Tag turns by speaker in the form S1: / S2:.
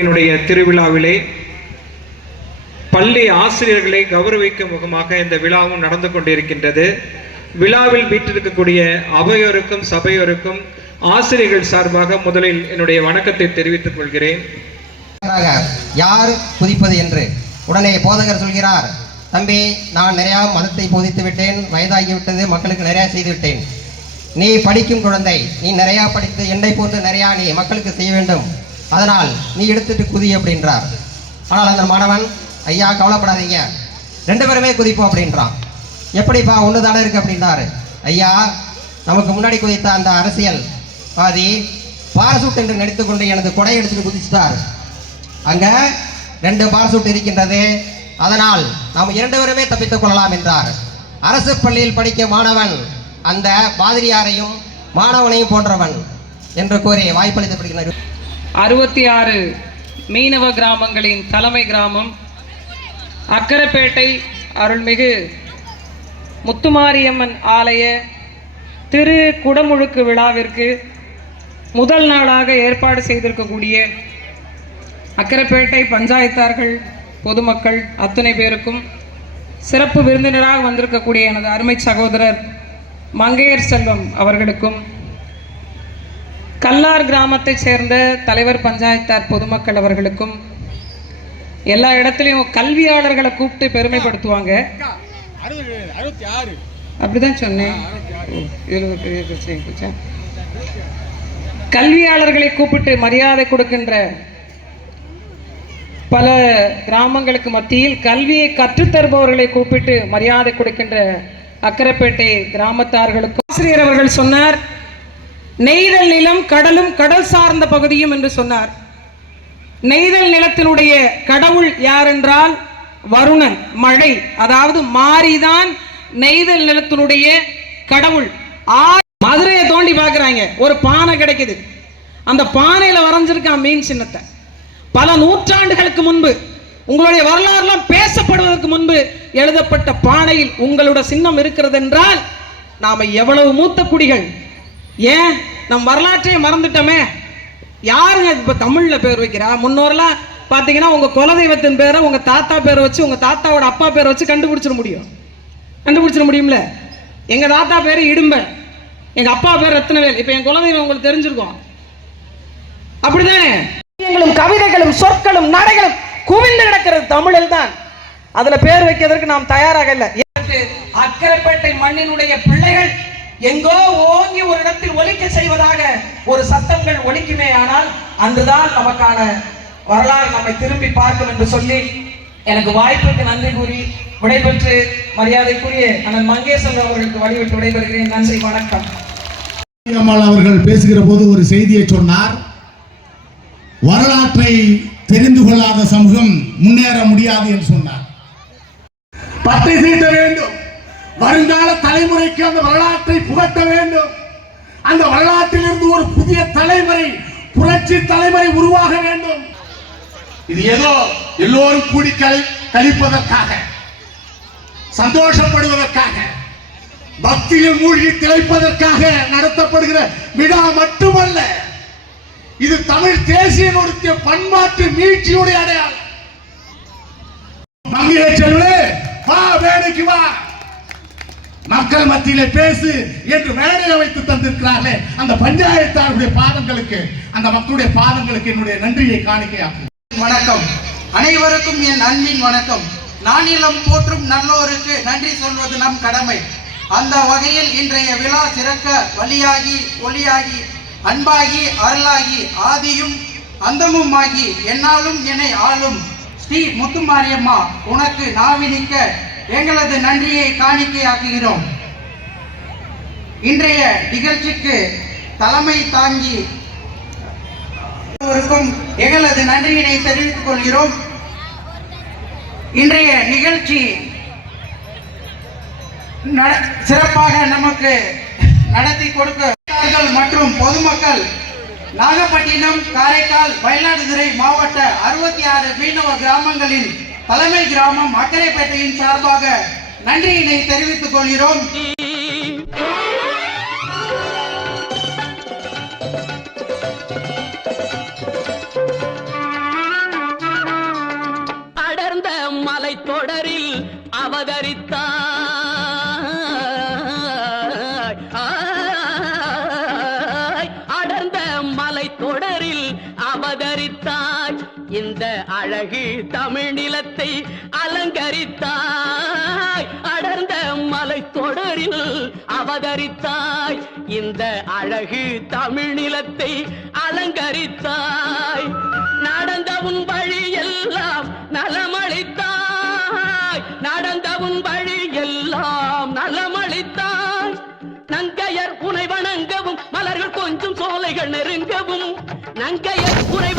S1: என்னுடைய திருவிழாவிலே பள்ளி ஆசிரியர்களை கௌரவிக்கும் முகமாக இந்த விழாவும் நடந்து கொண்டிருக்கின்றது. விழாவில் வீட்டிருக்கக்கூடிய அவையோருக்கும் சபையோருக்கும் ஆசிரியர்கள் சார்பாக முதலில் என்னுடைய வணக்கத்தை தெரிவித்துக் கொள்கிறேன்.
S2: யார் குதிப்பது என்று? உடனே போதகர் சொல்கிறார் தம்பி நான் நிறையா மதத்தை போதித்து விட்டேன் வயதாகிவிட்டது மக்களுக்கு நிறையா செய்து விட்டேன். நீ படிக்கும் குழந்தை நீ நிறையா படித்து என்னை போன்று நிறையா நீ மக்களுக்கு செய்ய வேண்டும். அதனால் நீ எடுத்துட்டு குதி அப்படின்றார். ஆனால் அந்த மாணவன் ஐயா கவலைப்படாதீங்க. ரெண்டு பேருமே குதிப்போம் அப்படின்றான். எப்படிப்பா ஒன்று தானே இருக்கு அப்படின்றாரு. ஐயா நமக்கு முன்னாடி குதித்த அந்த அரசியல் பாதி பாரசூட் என்று நினைத்துக்கொண்டு எனது கொடை எடுத்துட்டு குதிச்சிட்டார். அங்கே ரெண்டு பாரசூட் இருக்கின்றது. அதனால் நாம் இரண்டு பேருமே தப்பித்துக் கொள்ளலாம் என்றார். அரசு பள்ளியில் படிக்கும் மாணவன் அந்த பாதிரியாரையும் மாணவனையும் போன்றவன் என்று கூறி வாய்ப்பளிக்கப்படுகிறது
S3: அறுபத்தி ஆறு மீனவ கிராமங்களின் தலைமை கிராமம். அக்கரப்பேட்டை அருள்மிகு முத்துமாரியம்மன் ஆலய திரு குடமுழுக்கு விழாவிற்கு முதல் நாளாக ஏற்பாடு செய்திருக்கக்கூடிய அக்கரைப்பேட்டை பஞ்சாயத்தார்கள் பொதுமக்கள் அத்தனை பேருக்கும் சிறப்பு விருந்தினராக வந்திருக்கக்கூடிய எனது அருமை சகோதரர் மங்கையர் செல்வம் அவர்களுக்கும் கல்லார் கிராமத்தைச் சேர்ந்த தலைவர் பஞ்சாயத்தார் பொதுமக்கள் அவர்களுக்கும் எல்லா இடத்துலையும் கல்வியாளர்களை கூப்பிட்டு பெருமைப்படுத்துவாங்க. அப்படிதான் சொன்னேன். கல்வியாளர்களை கூப்பிட்டு மரியாதை கொடுக்கின்ற பல கிராமங்களுக்கு மத்தியில் கல்வியை கற்றுத்தருபவர்களை கூப்பிட்டு மரியாதை கொடுக்கின்ற அக்கரைப்பேட்டை கிராமத்தார்களுக்கும் ஆசிரியர் அவர்கள் சொன்னார் நெய்தல் நிலம் கடலும் கடல் சார்ந்த பகுதியும் என்று சொன்னார். நெய்தல் நிலத்தினுடைய கடவுள் யார் என்றால் வருணன் மழை அதாவது மாறிதான் நெய்தல் நிலத்தினுடைய கடவுள். ஆ மதுரையை தோண்டி பார்க்குறாங்க. ஒரு பானை கிடைக்குது. அந்த பானையில் வரைஞ்சிருக்கான் மீன் சின்னத்தை. பல நூற்றாண்டுகளுக்கு முன்பு உங்களுடைய வரலாறுலாம் பேசப்படுவதற்கு முன்பு எழுதப்பட்ட பானையில் உங்களோட சின்னம் இருக்கிறது என்றால் நாம் எவ்வளவு மூத்த குடிகள்? ஏன்? நம் வரலாற்றையே மறந்துட்டோமே. யாருங்க இப்ப தமிழ்ல பேர் வைக்கிறா? முன்னோர்லாம் பாத்தீங்கன்னா உங்க குலதெய்வத்தின் பேரை உங்க தாத்தா பேரை வச்சு உங்க தாத்தாவோட அப்பா பேரை வச்சு கண்டுபிடிச்சிட முடியும். கண்டுபிடிச்சிட முடியும்ல? எங்க தாத்தா பேரு இடும்ப எங்க அப்பா பேர் ரத்னவேல். இப்ப என் குலதெய்வம் உங்களுக்கு தெரிஞ்சிருக்கும். அப்படிதானே கவிதைகளும் சொற்களும் நடைகளும் குவிந்து கிடக்கிறது தமிழில் தான். அதுல பேர் வைக்கிறதுக்கு நாம் தயாராக இல்லை. அக்கரைப்பேட்டை மண்ணினுடைய பிள்ளைகள் எங்கோ ஓங்கி ஒரு இடத்தில் ஒலிக்க செய்வதாக ஒரு சத்தங்கள் ஒலிக்குமே ஆனால் அன்றுதான் நமக்கான வரலாறு நம்மை திரும்பி பார்க்கும் என்று சொல்லி எனக்கு வாய்ப்புக்கு நன்றி கூறி விடைபெற்று மரியாதைக்குரிய அண்ணன் மங்கேசன் அவர்களுக்கு வழிவிட்டு விடைபெறுகிறேன். நன்றி வணக்கம்.
S4: அம்மாள் அவர்கள் பேசுகிற போது ஒரு செய்தியை சொன்னார். வரலாற்றை தெரிந்து கொள்ளாத சமூகம் முன்னேற முடியாது என்று சொன்னார். பட்டை தீட்ட வேண்டும். வருங்கால தலைமுறைக்கு அந்த வரலாற்றை புகட்ட வேண்டும். அந்த வரலாற்றிலிருந்து ஒரு புதிய தலைமுறை புரட்சி தலைமுறை உருவாக வேண்டும். இது ஏதோ எல்லோரும் கூடி கலை கழிப்பதற்காக சந்தோஷப்படுவதற்காக பக்தியில் மூழ்கி திளைப்பதற்காக நடத்தப்படுகிற விழா மட்டுமல்ல இது தமிழ் தேசிய நொடிய பண்பாட்டு மீட்சியுடைய அடையாளம். மங்கைய வா வேலைக்கு வா. மக்கள் மத்தியிலே பேசு என்று மேடையை வைத்து தந்திருக்கிறார்களே. அந்த பஞ்சாயத்தாருடைய பாதங்களுக்கு அந்த மக்களுடைய பாதங்களுக்கு என்னுடைய நன்றியை காணிக்கையாக்கும்
S5: வணக்கம். அனைவருக்கும் என் அன்பின் வணக்கம். நானிலம் போற்றும் நல்லோருக்கு நன்றி சொல்வது நம் கடமை. அந்த வகையில் இன்றைய விழா சிறக்க வழியாகி ஒளியாகி அன்பாகி அருளாகி ஆதியும் அந்தமுமாகி என்னாலும் என்னை ஆளும் ஸ்ரீ முத்துமாரியம்மா உனக்கு நாவினிக்க எங்களது நன்றியை காணிக்கையாக்குகிறோம். இன்றைய நிகழ்ச்சிக்கு தலைமை தாங்கி எங்களது நன்றியினை தெரிவித்துக் கொள்கிறோம். இன்றைய நிகழ்ச்சி நட- சிறப்பாக நமக்கு நடத்தி கொடுக்க மற்றும் பொதுமக்கள் நாகப்பட்டினம் காரைக்கால் மயிலாடுதுறை மாவட்ட அறுபத்தி ஆறு மீனவ கிராமங்களின் தலைமை கிராமம் அக்கரைப்பேட்டையின் சார்பாக நன்றியினை தெரிவித்துக் கொள்கிறோம்.
S6: அவதரித்தாய். அடர்ந்த மலை தொடரில் அவதரித்தாய். இந்த அழகு தமிழ்நிலத்தை அலங்கரித்தாய். அடர்ந்த மலை தொடரில் அவதரித்தாய். இந்த அழகு தமிழ்நிலத்தை அலங்கரித்தாய். நடந்த உன் வழியெல்லாம் நலமளித்த உன் வழி எல்லாம் நலமளித்தான் நங்கையர் உனை வணங்கவும் மலர்கள் கொஞ்சம் சோலைகள் நெருங்கவும் நங்கையர் உனை